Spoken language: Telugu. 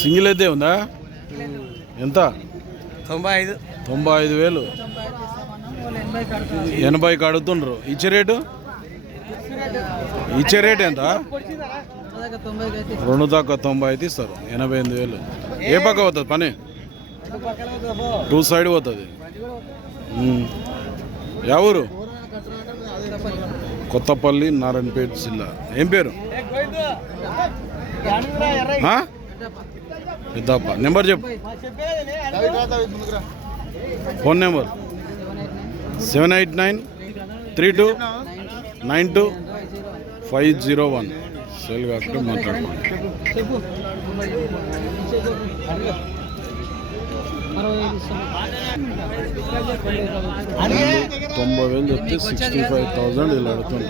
సింగిల్ అయితే ఉందా? ఎంత? 95,000. 80కి అడుగుతుండ్రు. ఇచ్చే రేటు ఎంత? 2 దాకా 90 అయితే ఇస్తారు. 88,000. ఏ పక్క పోతుంది పని? 2 సైడ్ పోతుంది. ఎవరు? కొత్తపల్లి, నారాయణపేట జిల్లా. ఏం పేరు? పెద్దప్ప. నెంబర్ చెప్పు. Phone number 7893292501. సేల్ కాకుండా మాట్లాడుకోండి. 90,000 చెప్తే 65,000 ఇలా అడుగుతుంది.